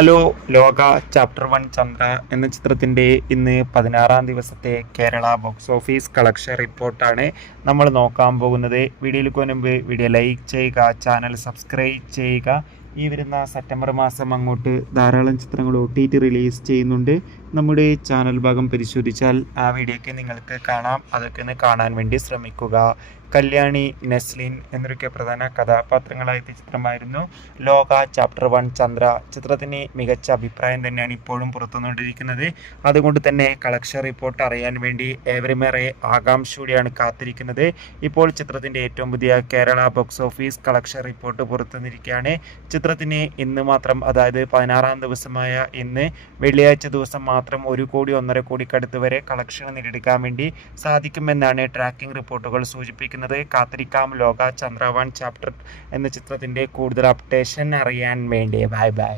Hello. ലോക chapter 1 Chandra എന്ന ചിത്രത്തിൻ്റെ ഇന്ന് 16-ാം ദിവസത്തെ കേരള ബോക്സ് ഓഫീസ് കളക്ഷൻ റിപ്പോർട്ടാണ് നമ്മൾ നോക്കാൻ പോകുന്നത്. വീഡിയോയിലേക്ക് മുൻപ് വീഡിയോ ലൈക്ക് ചെയ്യുക, ചാനൽ സബ്സ്ക്രൈബ് ചെയ്യുക. ഈ വരുന്ന സെപ്റ്റംബർ മാസം അങ്ങോട്ട് ധാരാളം ചിത്രങ്ങൾ OTT റിലീസ് ചെയ്യുന്നുണ്ട്. നമ്മുടെ ചാനൽ ഭാഗം പരിശോധിച്ചാൽ ആ വീഡിയോയ്ക്ക് നിങ്ങൾക്ക് കാണാം. അതൊക്കെ ഒന്ന് കാണാൻ വേണ്ടി ശ്രമിക്കുക. കല്യാണി, നെസ്ലിൻ എന്നൊക്കെ പ്രധാന കഥാപാത്രങ്ങളായ ചിത്രമായിരുന്നു ലോക ചാപ്റ്റർ 1 ചന്ദ്ര. ചിത്രത്തിന് മികച്ച അഭിപ്രായം തന്നെയാണ് ഇപ്പോഴും പുറത്തുകൊണ്ടിരിക്കുന്നത്. അതുകൊണ്ട് തന്നെ കളക്ഷൻ റിപ്പോർട്ട് അറിയാൻ വേണ്ടി ഏവരുമേറെ ആകാംക്ഷയോടെയാണ് കാത്തിരിക്കുന്നത്. ഇപ്പോൾ ചിത്രത്തിൻ്റെ ഏറ്റവും പുതിയ Kerala box office collection report പുറത്തുവന്നിരിക്കുകയാണ്. ചിത്രത്തിന് ഇന്ന് മാത്രം, അതായത് 16-ാം ദിവസമായ ഇന്ന് വെള്ളിയാഴ്ച ദിവസം മാത്രം 1 കോടി 1.5 കോടിക്കടുത്ത് വരെ കളക്ഷൻ നേടിയെടുക്കാൻ വേണ്ടി സാധിക്കുമെന്നാണ് ട്രാക്കിംഗ് റിപ്പോർട്ടുകൾ സൂചിപ്പിക്കുന്നത്. കാത്തിരിക്കാം ലോക ചന്ദ്ര 1 ചാപ്റ്റർ എന്ന ചിത്രത്തിൻ്റെ കൂടുതൽ അപ്ഡേഷൻ അറിയാൻ വേണ്ടി. Bye bye.